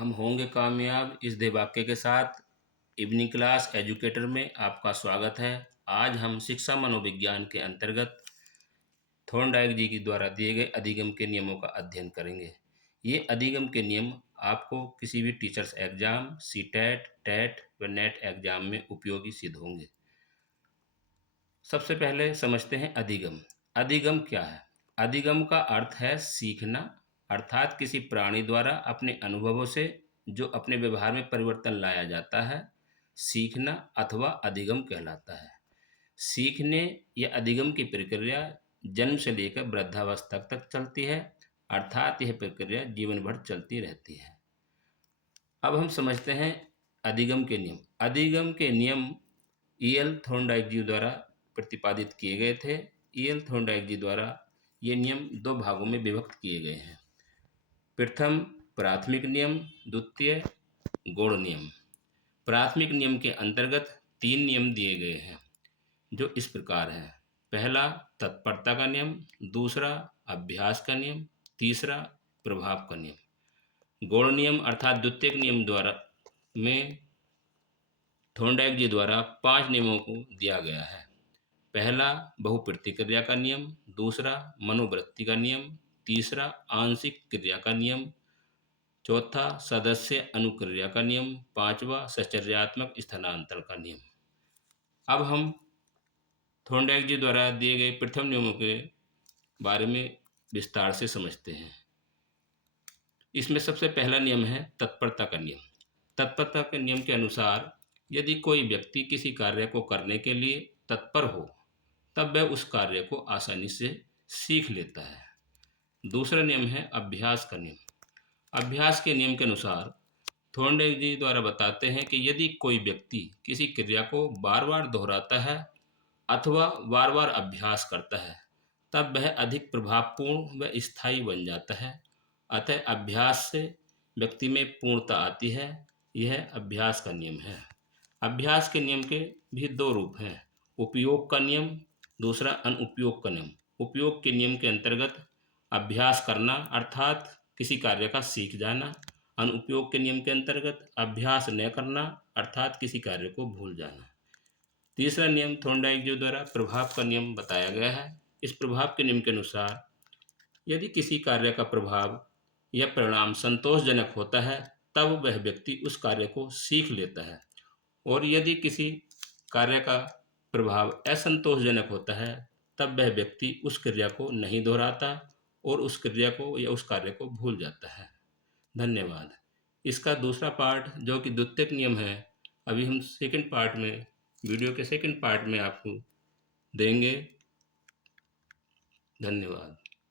हम होंगे कामयाब इस दे वाक्य के साथ इवनिंग क्लास एजुकेटर में आपका स्वागत है। आज हम शिक्षा मनोविज्ञान के अंतर्गत थॉर्नडाइक जी के द्वारा दिए गए अधिगम के नियमों का अध्ययन करेंगे। ये अधिगम के नियम आपको किसी भी टीचर्स एग्जाम, सीटेट, टेट व नेट एग्जाम में उपयोगी सिद्ध होंगे। सबसे पहले समझते हैं अधिगम। अधिगम क्या है? अधिगम का अर्थ है सीखना, अर्थात किसी प्राणी द्वारा अपने अनुभवों से जो अपने व्यवहार में परिवर्तन लाया जाता है, सीखना अथवा अधिगम कहलाता है। सीखने या अधिगम की प्रक्रिया जन्म से लेकर वृद्धावस्था तक चलती है, अर्थात यह प्रक्रिया जीवन भर चलती रहती है। अब हम समझते हैं अधिगम के नियम। अधिगम के नियम ईएल थॉर्नडाइक जी द्वारा प्रतिपादित किए गए थे। ईएल थॉर्नडाइक जी द्वारा ये नियम दो भागों में विभक्त किए गए हैं। प्रथम प्राथमिक नियम, द्वितीय गौण नियम। प्राथमिक नियम के अंतर्गत 3 नियम दिए गए हैं जो इस प्रकार है। पहला तत्परता का नियम, दूसरा अभ्यास का नियम, तीसरा प्रभाव का नियम। गौण नियम अर्थात द्वितीयक नियम द्वारा में थॉर्नडाइक जी द्वारा 5 नियमों को दिया गया है। पहला बहुप्रतिक्रिया का नियम, दूसरा मनोवृत्ति का नियम, तीसरा आंशिक क्रिया का नियम, चौथा सदस्य अनुक्रिया का नियम, पांचवा सचर्यात्मक स्थानांतरण का नियम। अब हम थॉर्नडाइक जी द्वारा दिए गए प्रथम नियमों के बारे में विस्तार से समझते हैं। इसमें सबसे पहला नियम है तत्परता का नियम। तत्परता के नियम के अनुसार यदि कोई व्यक्ति किसी कार्य को करने के लिए तत्पर हो तब वह उस कार्य को आसानी से सीख लेता है। दूसरा नियम है अभ्यास का नियम। अभ्यास के नियम के अनुसार थॉर्नडाइक जी द्वारा बताते हैं कि यदि कोई व्यक्ति किसी क्रिया को बार बार दोहराता है अथवा बार बार अभ्यास करता है तब वह अधिक प्रभावपूर्ण व स्थायी बन जाता है। अतः अभ्यास से व्यक्ति में पूर्णता आती है। यह अभ्यास का नियम है। अभ्यास के नियम के भी 2 रूप हैं, उपयोग का नियम, दूसरा अनुपयोग का नियम। उपयोग के नियम के अंतर्गत अभ्यास करना अर्थात किसी कार्य का सीख जाना। अनुपयोग के नियम के अंतर्गत अभ्यास न करना अर्थात किसी कार्य को भूल जाना। तीसरा नियम थॉर्नडाइक जी द्वारा प्रभाव का नियम बताया गया है। इस प्रभाव के नियम के अनुसार यदि किसी कार्य का प्रभाव या परिणाम संतोषजनक होता है तब वह व्यक्ति उस कार्य को सीख लेता है, और यदि किसी कार्य का प्रभाव असंतोषजनक होता है तब वह व्यक्ति उस क्रिया को नहीं दोहराता और उस क्रिया को या उस कार्य को भूल जाता है। धन्यवाद। इसका दूसरा पार्ट जो कि द्वितीयक नियम है, अभी हम सेकंड पार्ट में, वीडियो के सेकंड पार्ट में आपको देंगे। धन्यवाद।